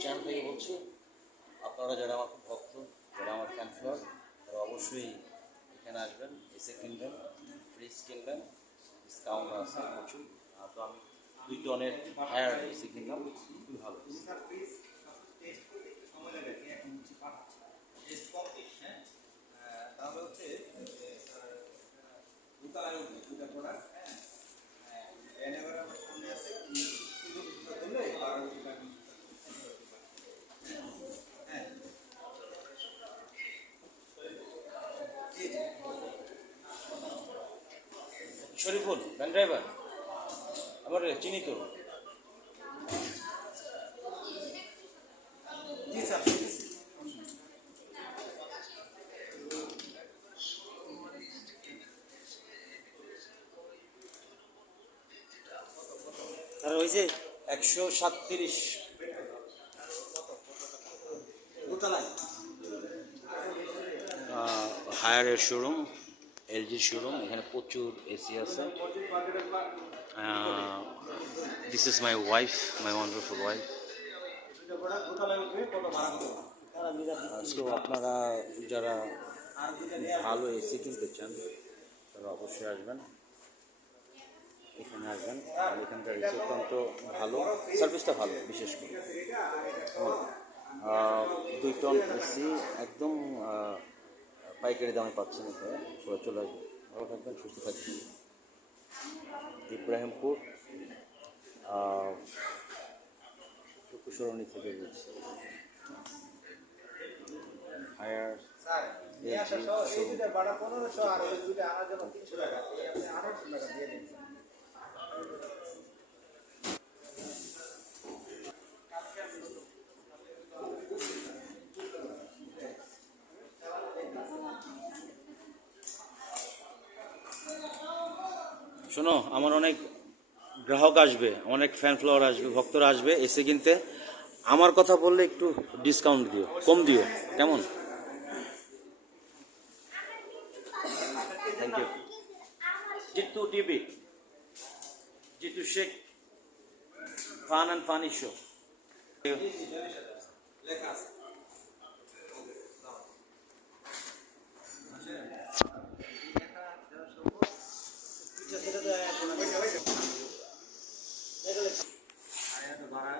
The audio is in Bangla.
বলছি, আপনারা যারা আমার খুব ভক্ত, যারা আমার ফ্যান ফলোয়ার তারা অবশ্যই এখানে আসবেন, এসে কিনবেন ফ্রিজ কিনবেন ডিসকাউন্ট আছে প্রচুর। তো আমি দুই টনের হায়ার এসে কিনলাম, খুবই ভালো। Shariful van driver. আমার চিনি তো। জি স্যার। আর ওই যে একশো সাতত্রিশ। দুতলায়। হায়ারের শোরুম। এলজির শোরুম এখানে প্রচুর এসি আছে। This is my wife my wonderful wife so আপনারা যারা ভালো এসি কিনতে চান, তারা অবশ্যই আসবেন। এখানে আসবেন। আর এখানকার অত্যন্ত ভালো সার্ভিসটা ভালো, বিশেষ করে। দুই টন এসি একদম পাইকারি দামে পাচ্ছেন না সবাই চলে আসবেন ভালো থাকবেন সুস্থ থাকবেন। ইব্রাহিমপুর টুকুসরণী থেকে বলছি। হায়ার শোনো, আমার অনেক গ্রাহক আসবে, অনেক ফ্যান ফ্লোয়ার আসবে, ভক্তরা আসবে, এসে কিনতে। আমার কথা বললে একটু ডিসকাউন্ট দিও, কম দিও, কেমন? Thank you Jitu TV, Jitu Sheikh, fun and funny show. লেখা আছে मेहनत दोबारा